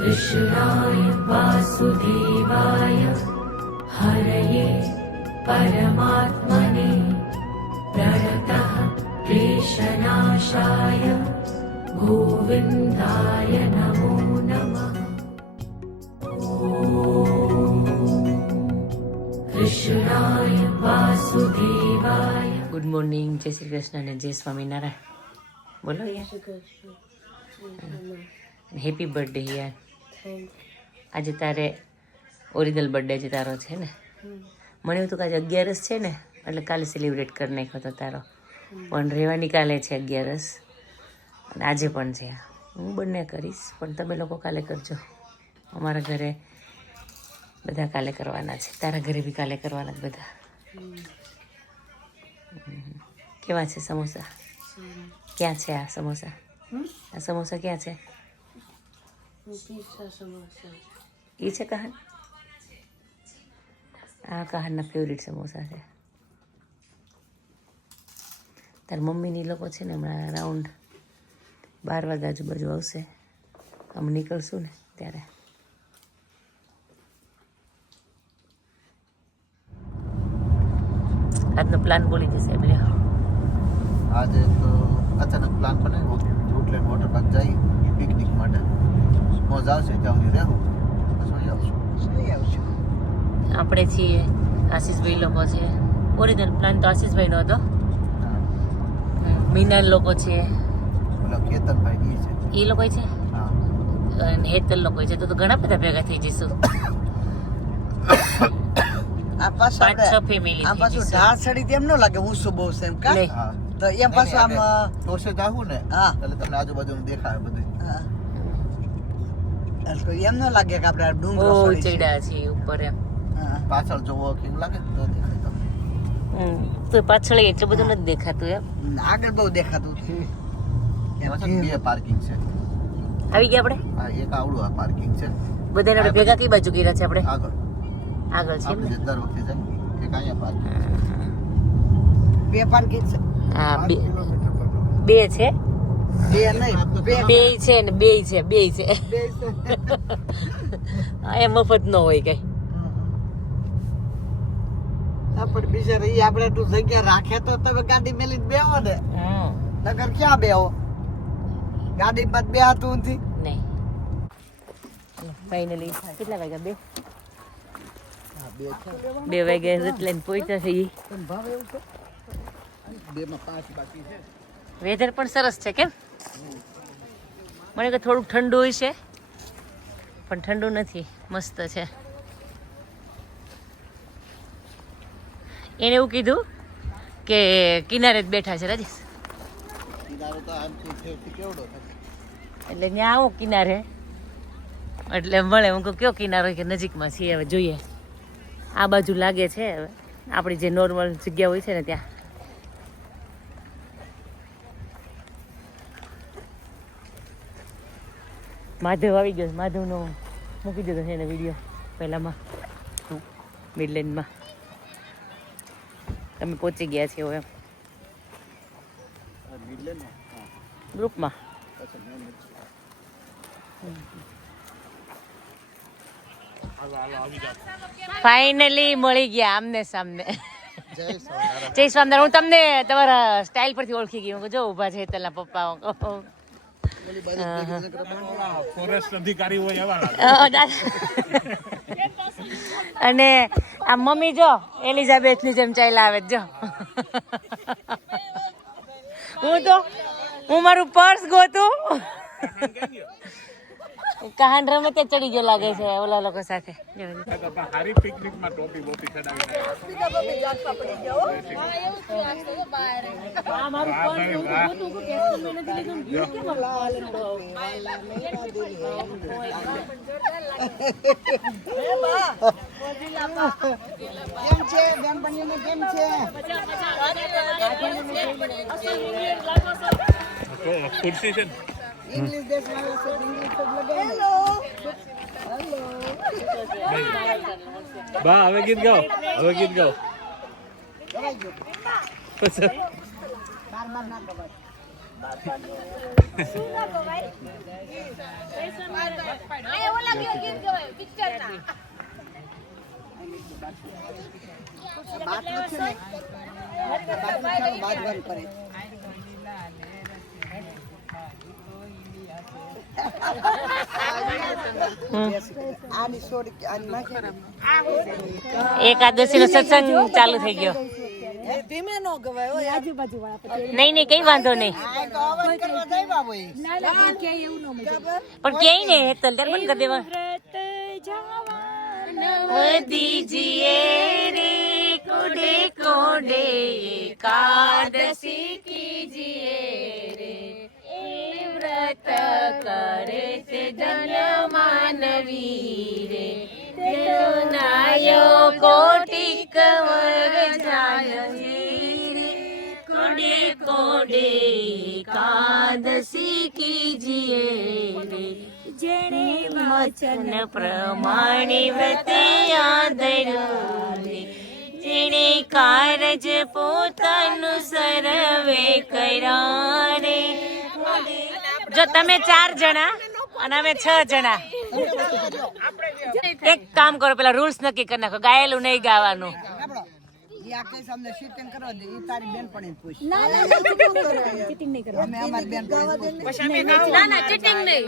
कृष्णाय वासुदेवाय हरये परमात्मने प्रणतः क्लेशनाशाय गोविन्दाय नमो नमः। कृष्णाय वासुदेवाय। गुड मॉर्निंग, जय श्री कृष्ण ने जय स्वामीनारायण। बोलो यार, હેપી બર્થડે યાર। આજે તારે ઓરિજિનલ બર્થડે આજે તારો છે ને? મને એવું હતું કે આજે 11 છે ને, એટલે કાલે સેલિબ્રેટ કરી નાખ્યો હતો તારો, પણ રહેવાની કાલે છે 11 અને આજે પણ છે। હું બંને કરીશ, પણ તમે લોકો કાલે કરજો। અમારા ઘરે બધા કાલે કરવાના છે, તારા ઘરે બી કાલે કરવાના જ બધા। કેવા છે સમોસા? ક્યાં છે આ સમોસા? આ સમોસા ક્યાં છે? એ છે કહાન? આ કહાનના ફેવરિટ સમોસા છે। તાર મમ્મીની લોકો છે ને હમણાં રાઉન્ડ 12 વાગ્યા આજુબાજુ આવશે, અમે નીકળશું ને ત્યારે। આજનો પ્લાન બોલી જશે એટલે આજે તો અચાનક પ્લાન બનાવ્યો, રૂટલેન્ડ વોટર પાર્ક જઈ પિકનિક માટે। મોજ આવશે, ત્યાં રહેવું પછી આવશું। આપણે છીએ, આશીષભાઈ લોકો છે। ઓરિજિનલ પ્લાન તો આશીષભાઈનો હતો। મીના લોકો છે, ઓલા કેતનભાઈ છે, એ લોકો છે, હા, અને હેતલ લોકો છે। તો ઘણા બધા ભેગા થઈ જઈશું। આ પાછું 5-6 ફેમિલી આ પાછું ઢાળ ચડી તેમ ન લાગે, હું શું બહુ છે એમ કા? હા। તો એમ પાછું આમ ટોસે જાવું ને, હા, એટલે તમને આજુબાજુનું દેખાય બધું। હા, એટલે એમ ન લાગે કે આપણે ડુંગરો બહુ ચડી છે। ચડ્યા છે ઉપર એમ। હા, પાછળ જોવો કેવું લાગે ને તો દેખાય તમને। તો પાછળ એટલું બધું નથી દેખાતું એમ, આગળ બહુ દેખાતું હતું। એમાં છે ને 2 પાર્કિંગ છે। આવી ગયા આપણે। હા, એક આવડું આ પાર્કિંગ છે, બધાને આપણે ભેગા કઈ બાજુ કર્યા છે આપણે? આગળ આગળ છે એમ આપણે ને? જે દર વખતે જાય એક અહીંયા પાર્કિંગ છે। 2 પાર્કિંગ છે। હા, 2 છે, 2 નહીં, 2 બે છે ને, બે છે, બે છે। 2 છે। હા, એ મફત ન હોય કઈ। પણ બિચારા ઈ આપણે તો જગ્યા રાખે તો તમે ગાડી મેલી બેહો ને, નગર ક્યાં બેહો? ગાડીમાં જ બેહાતું નથી। નહીં, ફાઇનલી કેટલા વાગ્યા? 2 હા, 2 છે, 2 વાગ્યા રૂટલેન્ડ પહોંચ્યા છે। પણ ભાવ એવું છે 2 માં 5 બાકી છે। વેધર પણ સરસ છે કેમ? મને કે થોડુંક ઠંડુ હોય છે, પણ ઠંડુ નથી, મસ્ત છે। એને એવું કીધું કે કિનારે જ બેઠા છે રાજેશ, કિનારો તો આમથી ફેરથી કેવડો થાય? એટલે ત્યાં આવો કિનારે એટલે મળે। હું કહું કયો કિનારો? કે નજીકમાં છીએ, હવે જોઈએ। આ બાજુ લાગે છે હવે આપણી જે નોર્મલ જગ્યા હોય છે ને ત્યાં। માધવ આવી ગયો, માધવનો મૂકી દીધો છે એને વિડીયો પહેલામાં મિડલેન્ડમાં। તમે પહોંચી ગયા છો એમ ગ્રુપમાં। ફાઇનલી મળી ગયા આમને સામને। જય સ્વામિનારાયણ। જય સ્વામિનારાયણ। હું તમને તમારા સ્ટાઇલ પરથી ઓળખી ગઈ। હું જો ઊભા છે હેતલના પપ્પા। ફોરેસ્ટ અધિકારી હોય એવા અને આ મમ્મી જો એલિઝાબેથ ની જેમ ચાલ્યા આવે જો। હું મારું પર્સ ગોતું, કહાન રમે તે ચડી ગયો લાગે છે ઓલા લોકો સાથે। હારી પિકનિક માં ટોપી બોપી ચડાવી કેમ છે બેનપણીઓને? કેમ છે? ખુરશી છે ને इंग्लिश देश वाला से इंग्लिश सब लगे। हेलो हेलो બા હવે ગીત ગાઓ, હવે ગીત ગાઓ। बार बार ना गवाय। શું ના ગવાય? બાત નથી ને બાદવાનું કરે આની છોડી આની નાખે એકાદશી નો સત્સંગ ચાલુ થઈ ગયો. ધીમે નો ગવાય હોય આજુબાજુ વાળા નહીં નહીં કઈ વાંધો નહીં, આ તો અવાજ કરવા દેવા હોય પણ ક્યાંય ને હેતલ ત્યારે બંધ કરી દેવા. દીજીએ રે કોડે કોડે એકાદશી કીજીએ રે, એ વ્રત કરે છે ધન્ય માનવી રે, તેનો નાયો કોટિક વર જાય રે, કોડે કોડે એકાદશી કીજીએ રે, જેણે વચન પ્રમાણે વ્રતે આદર્યું રે, જેણે કારજ પોતાનું સર્વે કર્યા રે. જો તમે 4 જણા અને અમે 6 જણા, એક કામ કરો, પેલા રૂલ્સ નક્કી કરી નાખો, ગાયેલું નહીં ગાવાનું. આ કઈ સામે શૂટિંગ કરવા દે ઈ તારી બેનપણી પૂછ ચીટિંગ નહીં કરવા અમે અમારી બેનપણી પૂછ ના ના ચીટિંગ નહીં.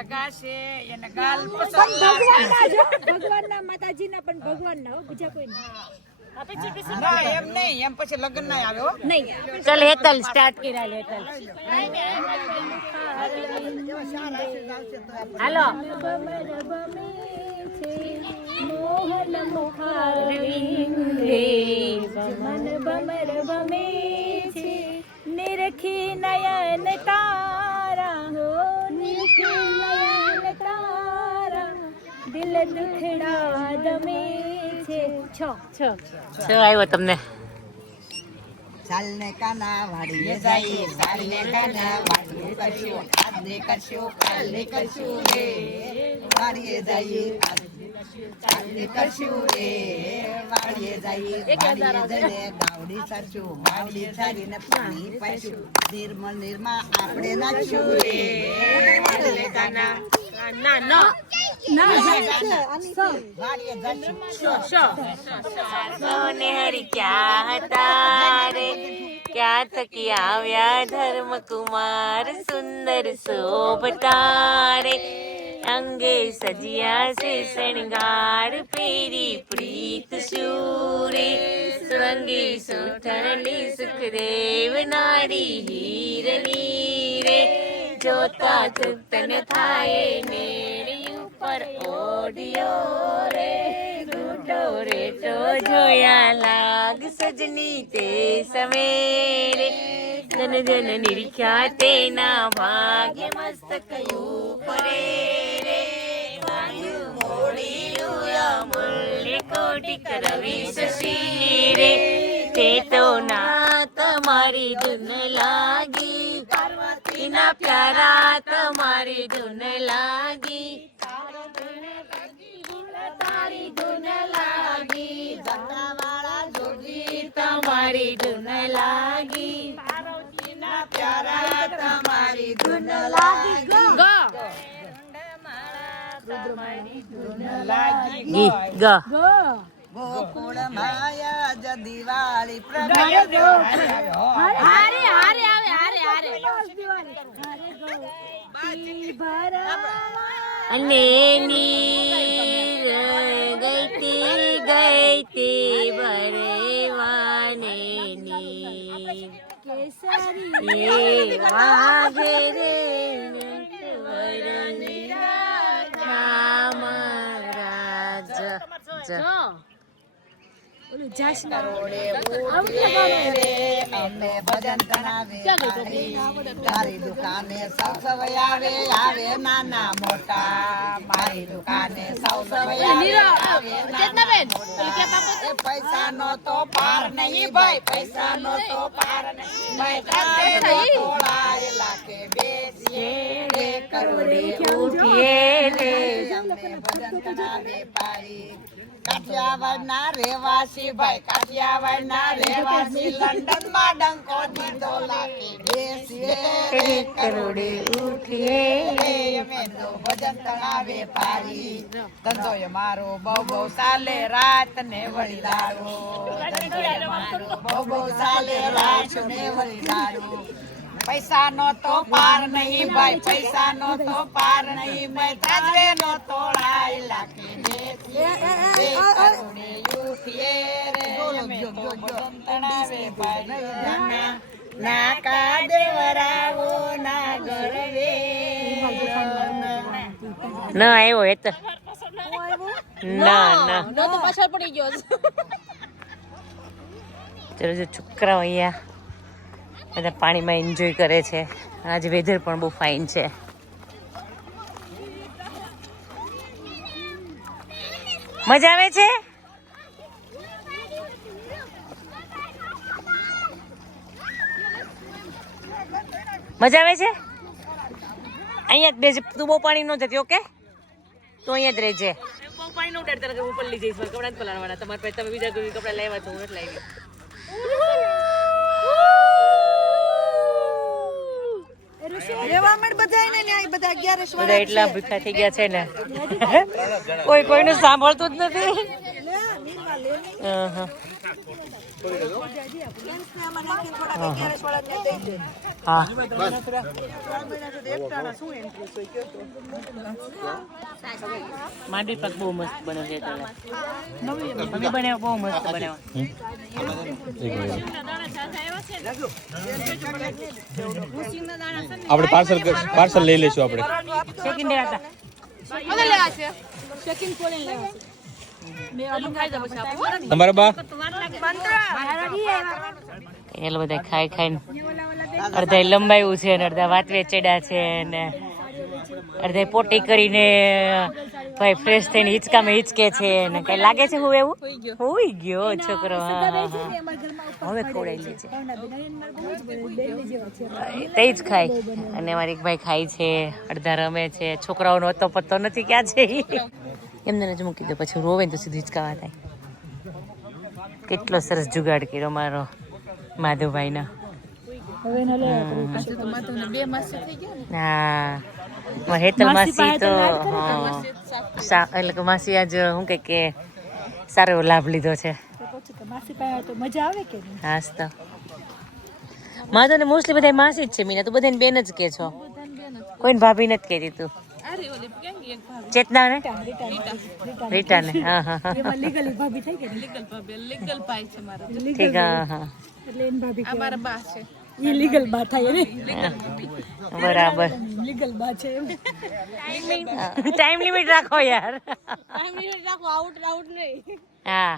ભગવાનના માતાજીના પણ ભગવાનના બીજા કોઈ ના એમ નહીં એમ પછી લગ્ન ના આવે હો નહીં. ચલ હેતલ સ્ટાર્ટ કર્યા હેતલ. હાલો. મોહન મુખારવિંદે વમન ભમર ભમે છે, નિરખી નયન તારા હો, નિરખી નયન તારા, દિલ દુખડા દમે છે. છ આવ્યો તમને. ચાલને કાના વાડીએ જઈએ, ચાલને કાના વાડીએ કરશું, આજને કરશું કાલે કરશું રે, વાડીએ જઈએ ચાલને કરશું રે, વાડીએ જઈએ વાડીએ જઈને ગાવડી સરશું, ગાવડી સરીને પાણી પાઈશું, નિર્મળ આપણે નાખશું રે, ચાલને કાના ના ના સોને હરી ક્યાં હતા રે, ક્યાં થકી આવ્યા ધર્મ કુમાર, સુંદર શોભતા રે, અંગે સજિયા છે શણગાર, પેરી પ્રીત શૂરે, સુરંગી સુઠરલી સુખદેવ નારી હીરની રે, જોતા તૃપ્તન થાય ને પર ઓડિયો રે, રૂટો રેટો જોયા લાગ સજની તે સવેરે, જન જન નિરીખ્યા તેના ભાગ્ય મસ્તક ઉપરે રે, વાયુ મોડીયું અમૂલ્ય કોટિક રવિ શશી રે, તે તો ના તમારી ધૂન લાગી, પાર્વતીના પ્યારા તમારી ધૂન લાગી, તારી ધૂન લાગી, જટાવાળા જોગી તમારી ધૂન લાગી, પાર્વતીના પ્યારા તમારી ધૂન લાગી. ગો ગો ગોકુળ માયા જ દિવાળી પ્રગટ્યો હારે હારે આવે હારે હારે અને નીર ગઈતી ભરેવાને ની એ વાગે રે રાજ ઓલું જાસના અમે ભજન કરાવે તારી દુકાને સૌ સવય આવે આવે નાના મોટા, મારી દુકાને સૌ સવય આવે પૈસા નો તો પાર નહીં ભાઈ, પૈસા નો તો પાર નહીં ભાઈ, તોળાય લાખે બેસીએ રે કરોડે ઉઠીએ રે અમને ભજનના વેપારી કાઠિયાવાડના રહેવાસી ભાઈ કાઠિયાવાડના રહેવાસી લંડનમાં ડંકો દીધો લાખી બેસીએ રે કરોડે ઉઠીએ અમે તો ભજન તણા વેપારી ધંધો મારો બહુ ચાલે રાત ને વળી દાડો બહુ ચાલે રાત ને વળી દાડો પૈસા નો તો પાર નહીં ભાઈ પૈસા નો તો પાર નહીં મેં ત્રાજવે નો તોડાય લાખી કરોડે ઉઠીએ રે અમે તો ભજન તણા વેપારી નાકા દેવરાવો ના ગરવે ના આવ્યો એ તો ના તો પાછળ પડી ગયો ચલો જો છોકરાઓ અહીંયા બધા પાણીમાં એન્જોય કરે છે આજે વેધર પણ બહુ ફાઇન છે મજા આવે છે મજા આવે છે અહીંયા જ બેસ તું બહુ પાણી ન જતી ઓકે તો અહીંયા જ રહેજે બહુ પાણી ન ઉડાડતા ઉપર લઈ જઈશ કપડા જ પલાળવાના તમારે પાસે તમે બીજા કોઈ કપડા લાવ્યા તો હું નથી લાવી બધા એટલા ભૂખા થઈ ગયા છે ને કોઈ કોઈનું સાંભળતું જ નથી હા માંડવી પાક બહુ મસ્ત બને છે મમ્મી બનાવ્યો બહુ મસ્ત બનાવ્યો આપણે પાર્સલ લઈ લઈશું આપણે સેકન્ડ હતા તમારા બા એ બધા ખાઈ ખાઈને અડધા લંબાયું છે ને અડધા વાતવે ચડ્યા છે ને અડધા પોટી કરીને ભાઈ ફ્રેશ થઈને હિંચકામાં હિંચકે છે ને કઈ લાગે છે હું એવું હોઈ ગયો છોકરો હવે ખવડાવી લે છે તે જ ખાય અને અમારી એક ભાઈ ખાય છે અડધા રમે છે છોકરાઓનો હતો પત્તો નથી ક્યાં છે એમને જ મૂકી દો પછી રોવે ને તો સીધું હિંચકાવા થાય કેટલો સરસ જુગાડ કર્યો મારો માધવભાઈનો હા હેતલ માસી તો એટલે કે માસી આજ શું કે સારો એવો લાભ લીધો છે હા તો માધવ ને મોસ્ટલી બધા માસી જ છે મીના તું બધાને બેન જ કે છો કોઈને ભાભી નથી કહેતી તું ચેતના ને રીટા ને હા હા હા ઠીક હા હા બરાબર ટાઈમ લિમિટ રાખો યાર હા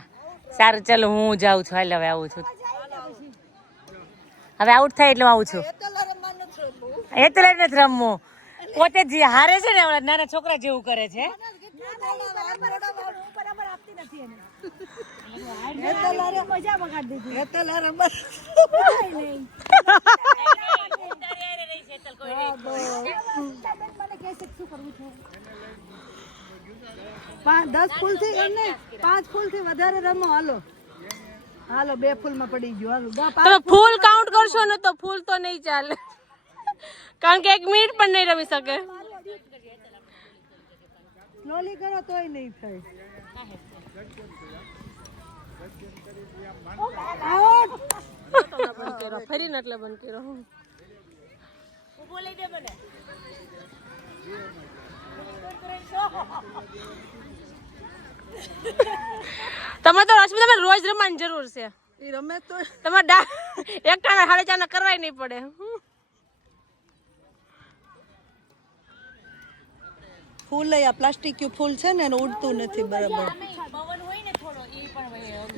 સારું ચલો હું જાઉં છું હાલ હવે આવું છું હવે આઉટ થાય એટલે આવું છું એટલે જ નથી રમવું પોતે જ હારે છે ને નાના છોકરા જેવું કરે છે દસ ફૂલ થી એમને 5 ફૂલ થી વધારે રમો હાલો હાલો 2 ફૂલ માં પડી ગયો હાલો તમે ફૂલ કાઉન્ટ કરશો ને તો ફૂલ તો નહીં ચાલે કારણ કે 1 મિનિટ પણ નહીં રમી શકે સ્લોલી કરો તોય નહીં થાય ફરી ને એટલે બંધ કર્યો તમે તો રશ્મિ તમે રોજ રમવાની જરૂર છે એ રમે તો તમારે એક ટાણા 4:30 કરવાય નહીં પડે ફૂલ આ પ્લાસ્ટિક ફૂલ છે ને એને ઉડતું નથી બરાબર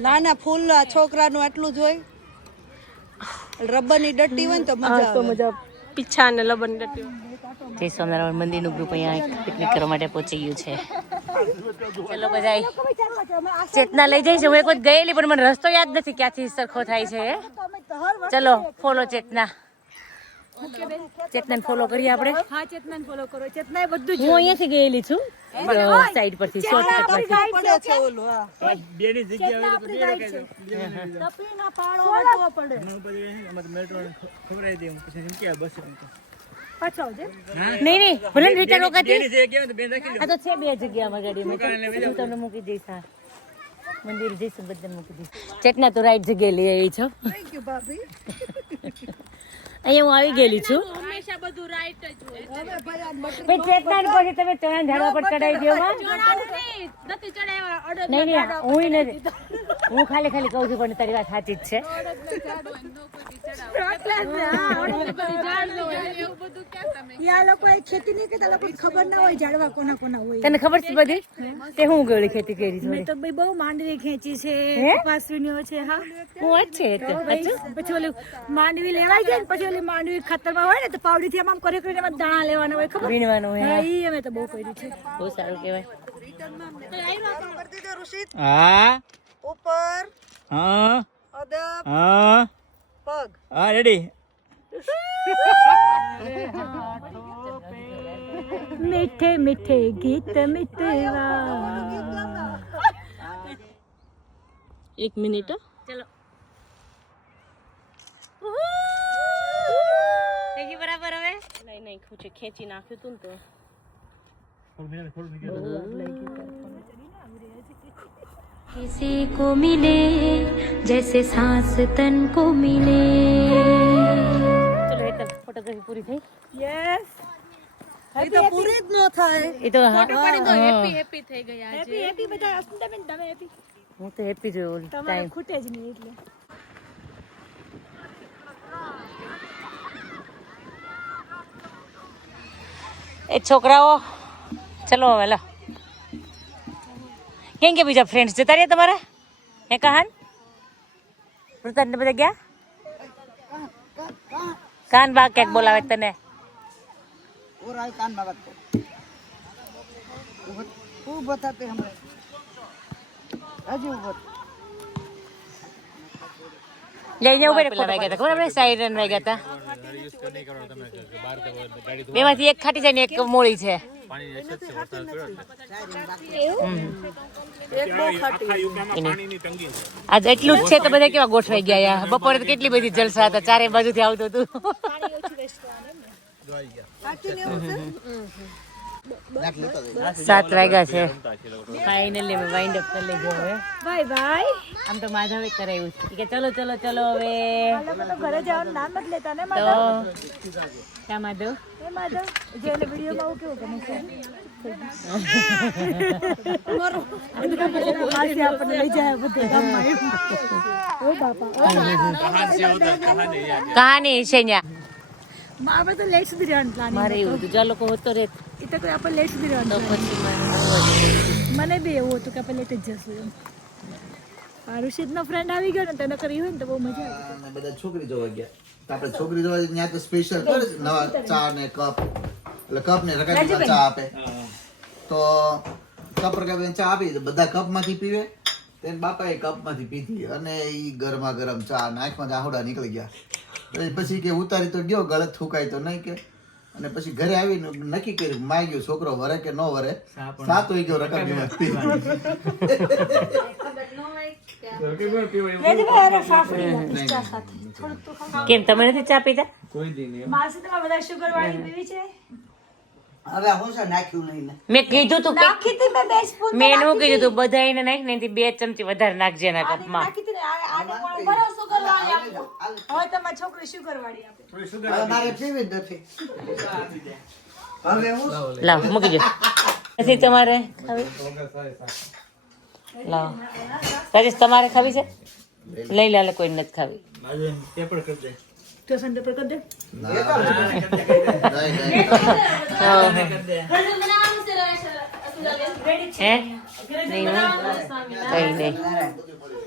ના ના ફૂલ આ છોકરાનું આટલું જ હોય રબરની ડટ્ટી હોય ને તો મજા આવે પીછા ને લબન ડટ્ટી જય સ્વામિનારાયણ મંદિરનું ગ્રુપ અહીંયા પિકનિક કરવા માટે પહોંચી ગયું છે ચલો બધા ચેતના લઈ જઈશ હું એક વખત ગયેલી પણ મને રસ્તો યાદ નથી ક્યાંથી સરખો થાય છે ચલો ફોલો ચેતના ચેતનાને ફોલો કરીએ આપણે. હા ચેતનાને ફોલો કરો. ચેતનાએ બધું હું અહીંયાથી ગયેલી છું સાઈડ પરથી શોર્ટકટ પરથી. પડે છે ઓલું. હા બેની જગ્યા ચેતના આપણી ગાઈડ છે. તપીના પાડો વાટવો પડે. ખબરાઈ દે પછી એમ કે બસ પાછો આવજે. નહીં ભલે રિટર્ન વખતે બેની જગ્યા બેન રાખી આ તો છે 2 જગ્યામાં ગાડીમાં. હું તમને મૂકી દઈશ. હા મંદિર જઈશું બધાને મૂકી દઈશ. ચેતના તો રાઈટ જગ્યાએ લઈ આવી છો. થેન્ક યુ ભાભી. અહીંયા હું આવી ગયેલી છું. હંમેશા બધું રાઈટ જ હોય. હવે ભાઈ આ મટર પણ ચેતનાને પછી તમે ચણા ઝાડવા પર ચડાવી દો માં. નથી ચડાવ્યા અડદ નહીં હું નથી. હું ખાલી કહું છું પણ તારી વાત સાચી જ છે. યા લોકો એ ખેતી નહીં કરતા. લોકો ખબર ના હોય ઝાડવા કોના કોના હોય. તને ખબર છે બધી તે હું ગળી ખેતી કરી મેં થોડી તો ભાઈ બહુ માંડવી ખેંચી છે. હે? કપાસવીણીઓ છે. હા હું જ છે એ તો. અચ્છા પછી ઓલી માંડવી લેવાઈ જાય ને પછી ઓલી માંડવી ખાતરમાં હોય ને તો પાવડી થી આમ કરી કરીને એમાં દાણા લેવાના હોય. ખબર વીણવાનું હોય. હા ઈ અમે તો બહુ કર્યું છે. બહુ સારું કહેવાય. હા ઉપર હા અદબ હા પગ હા રેડી. મીઠે મીઠે ગીત મિતવા. 1 મિનિટ ચલો થઈ બરાબર હવે. નહીં ખૂચે ખેંચી નાખ્યું તું ને તો किसी को मिले जैसे सांस तन को मिले. ચલો હેતલ ફોટોગ્રાફી પૂરી થઈ. યસ એ તો પૂરી જ ન થાય. એ તો ફોટો પડી તો હેપી હેપી થઈ ગયા આજે. હેપી હેપી બધા અસ્મિતાબેન તમે હેપી. હું તો હેપી જોયો તમારે ટાઈમ. ખૂટે જ નહીં એટલે. એ છોકરાઓ ચલો હવે લો. કેમ કે બીજા ફ્રેન્ડ્સ જતા રહ્યા તમારા? હે કહાન વૃતાન ને બધા ગયા? કાન બા ક્યાંક બોલાવે તને. और आए कान बाबा को वो बताते हमें अजी वो લઈને ઉભે પેલા વાગ્યા હતા ખબર આપણે સાયરન વાગ્યા હતા. બેમાંથી એક ખાટી જાય ને એક મોળી છે. પાણીની તંગી આજ એટલું જ છે તો બધા કેવા ગોઠવાઈ ગયા યાર. બપોરે તો કેટલી બધી જલસા હતા. ચારે બાજુથી આવતું હતું. સાત વાગ્યા છે. ફાઇનલી અમે વાઇન્ડ અપ કરી લીધું હવે. Bye bye. આમ તો માધવે કરાવ્યું છે કે ચલો ચલો ચલો હવે. લોકો તો ઘરે જવાનું નામ જ લેતા ને તો માધવ. ક્યાં માધવ? એ માધવ જેને વિડીયોમાં આવું કેવું ગમે છે. માસી આપણને લઈ જાય બધે ગામમાં. ઓ બાપા ઓ બાપા. કહાની છે ન્યા. આપણે તો લેટ સુધી રહેવાનું પ્લાનિંગ. મારે એવું હતું. જ્યાં લોકો હોતો રે એ તો કોઈ આપણે લેટ સુધી રહેવાનું. તો પછી મને બી એવું હતું કે આપણે લેટ જ જશું એમ. આ ઋષિતનો ફ્રેન્ડ આવી ગયો ને તેને કરી હોય ને તો બહુ મજા આવે. અને બધા છોકરી જોવા ગયા. તો આપણે છોકરી જોવા જઈએ ત્યાં તો સ્પેશિયલ કરે છે નવા ચા ને કપ. એટલે કપ ને રકાબી ચા આપે. તો કપ રકાબી ચા આપી તો બધા કપમાંથી પીવે. તેને બાપાએ કપમાંથી પીધી અને ઈ ગરમા ગરમ ચા નાખમાં આહોડા નીકળી ગયા. પછી કે ઉતારી તો ગયો ગળત ફૂકાય તો નહીં કે. અને પછી ઘરે આવીને નક્કી કર્યું માય ગયો છોકરો વરે કે ન વરે. 7 હોય ગયો રકાબીમાં કેમ તમે નથી ચા પીતા? માસી તમારે બધા શુગર વાળી પીવી છે? હવે હું છે નાખ્યું નહીં ને મેં કીધું તું કે નાખી હતી મેં 2 સ્પૂન. મેં એનું કીધું તું બધા એને નાખ ને 2 ચમચી વધારે નાખજે એના કપમાં. નાખી હતી ને આને પણ બરાબર શુગર વાળી આપો. હવે તમારી છોકરી શુગર વાળી આપે. હવે મારે પીવી જ નથી હવે હું લાવ મૂકી દે. નથી તમારે ખાવી? લાવ રાજેશ તમારે ખાવી છે? લઈ લે કોઈ નથી ખાવી. ટ્યુશન પેપર કરી દે. હે નહીં હો? કઈ નહીં.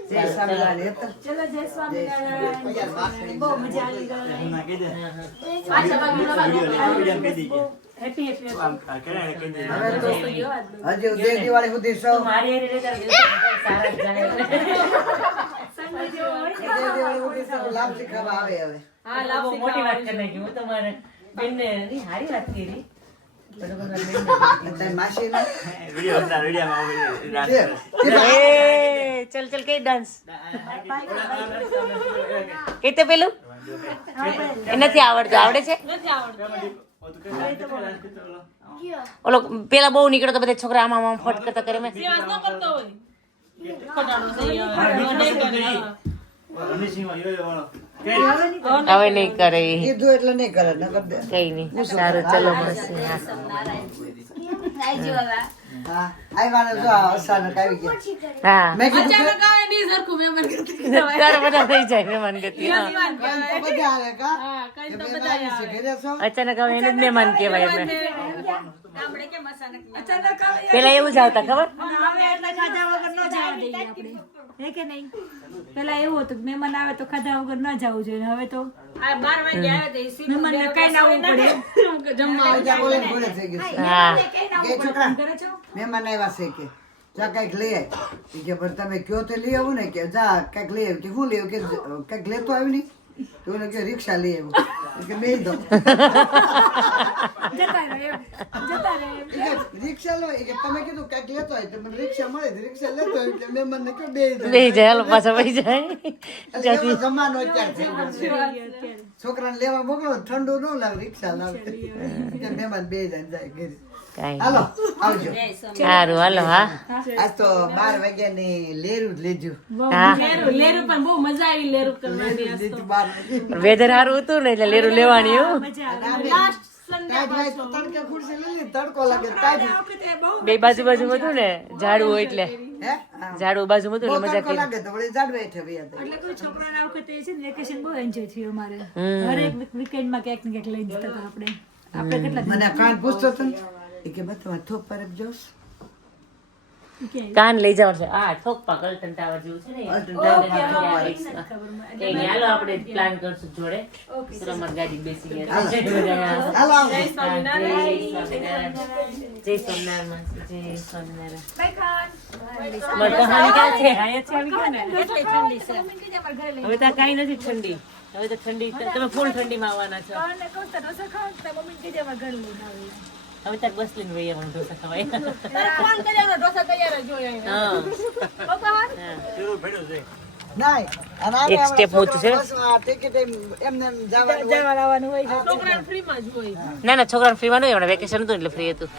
જય સ્વામિનારાયણ એ તો ચલો જય સ્વામિનારાયણ. બહુ મજા આવી ગઈ. Happy happy. હજી 2 દિવાળી સુધી સૌ મારી હારે રહેતા સારા જ જાય. સંડે જેવો હોય ને. 2 દિવાળી સુધી સૌ લાપસી ખાવા આવે હવે હા બહુ લાપસી મોટી વાત કરી નાખી હું તમારે બેનને ની હારી વાત કરી પણ તમારા બેનને તારી માસી ને વિડિયો હતા વિડિયોમાં એ ચલ ચલ કે ડાન્સ કેતે પેલું એ નથી આવડતું આવડે છે નથી આવડતું. ઓલો પેલા બહુ નીકળ્યો તો બધા છોકરા આમાં આમાં ફટ કરતા કરે મેં સેવાસ ન કરતો હોય. ખોટાનો છે ઈ હવે. નહીં કરે, હા. રણજીતસિંહમાં યો વાળો હવે નહીં કરે ઈ. કીધું એટલે નહીં કરે નકર દે કઈ નહીં સારું ચલો મસ્ત હા આવ્યા જો અચાનક આવી ગયા હા મેં કીધું કે અચાનક આવે નહીં સરખું મહેમાન કરતી. તારા બધા થઈ જાય મહેમાન ગતિ હા. મહેમાન તો કહેવાય. બધા આવે કા હા, કઈ તો કે બધા બેન આવી છે ઘરે છો અચાનક હવે એને જ મહેમાન કહેવાય અમે ગામડે કેમ અચાનક પેલા એવું જ આવતા ખબર હવે એટલે ખાધા વગર ન જવા દઈએ આપણે હે કે નહીં પેલા એવું હતું કે મહેમાન આવે તો ખાધા વગર ન જવું જોઈએ હવે તો આ 12 વાગે આવે તો ઈ સીધું મહેમાનને કઈ ના આવવું પડે જમવા બધા બોલે ઘરે થઈ ગયું છે હા કે છોકરા કરે છો મહેમાન આવ્યા છે કે જા કઈક લઈ આય ઈ કે પણ તમે કયો તે લઈ આવું ને કે જા કઈક લઈ આવ્યું કે હું લઈ આવ્યું કે કઈક લેતો આવ્યું નહીં તો એને કે રિક્ષા લઈ આવ્યું કે બે દો જતા રહે એમ. રિક્ષા લો ઈ કે તમે કીધું કઈક લેતો હોય તો મને રિક્ષા મળે તો રિક્ષા લેતો હોય એટલે મહેમાન ને કહ્યું બે દો બે જાય હાલો પાછા વહી જાય એટલે એવો જમાનો અત્યારે થઈ ગયો છે છોકરાને લેવા મોકલો ઠંડુ ન લાવ રિક્ષા લાવ કે મહેમાન બે જાય ઘરે કાંઈ હાલો આવજો સારું હાલો હા આજ તો 12 વાગ્યાની લેરું જ લેજો હા લેરું પણ બહુ મજા આવી લેરું કરવાની આજ તો. લીધું 12 વાગે વેધર સારું હતું ને એટલે લેરું લેવાની એવું લાસ્ટ સન્ડે તાજ ભાઈ તડકે ખુરશી લઈ લીધી, તડકો લાગે તાજ બે બાજુ બાજુ હતું ને ઝાડવું હોય એટલે હે હા. ઝાડવું બાજુ હતું બહુ એટલે મજા તડકો કરી લાગે તો વળી ઝાડવે હેઠે વહી જતા. એટલે કોઈ છોકરાના વખતે છે ને વેકેશન બહુ એન્જોય થયું અમારે હરેક વીકેન્ડમાં ક્યાંક ને ક્યાંક લઈ જતા હતા આપણે કેટલા મને કાન પૂછતો હતો ને એ કે બા તમારે થોપ પર જ જોશ કાન લઈ જવાનું છે આ ઠોકપા કલ્ટન ટાવર જેવું છે ને અલ્ટન કઈ નહીં, હાલો આપણે પ્લાન કરશું જોડે સુરમર ગાડી બેસી ગયા હાલો આવજો. જય સ્વામિનારાયણ જય સ્વામિનારાયણ મારી કહાની ક્યાં છે અહીંયા છે આવી ગયા ને હવે તો કાંઈ નથી ઠંડી હવે તો ઠંડી તમે ફૂલ ઠંડીમાં આવવાના છો હવે તક બસ લઈને વહી આવવાનું ઢોસા ખવાય તારે ફોન કર્યાનો ઢોસા તૈયાર જ હોય અહીંયા. હા શરૂ ભેડો છે નાય અને આને એક step હમણાં ઊંચું છે. બસમાં ટિકિટ એમને એમ જવાનું હોય. આવવાનું હોય છોકરાને ફ્રીમાં જ હોય. ના ના છોકરાને ફ્રીમાં નહીં વેકેશન હતું એટલે ફ્રી હતું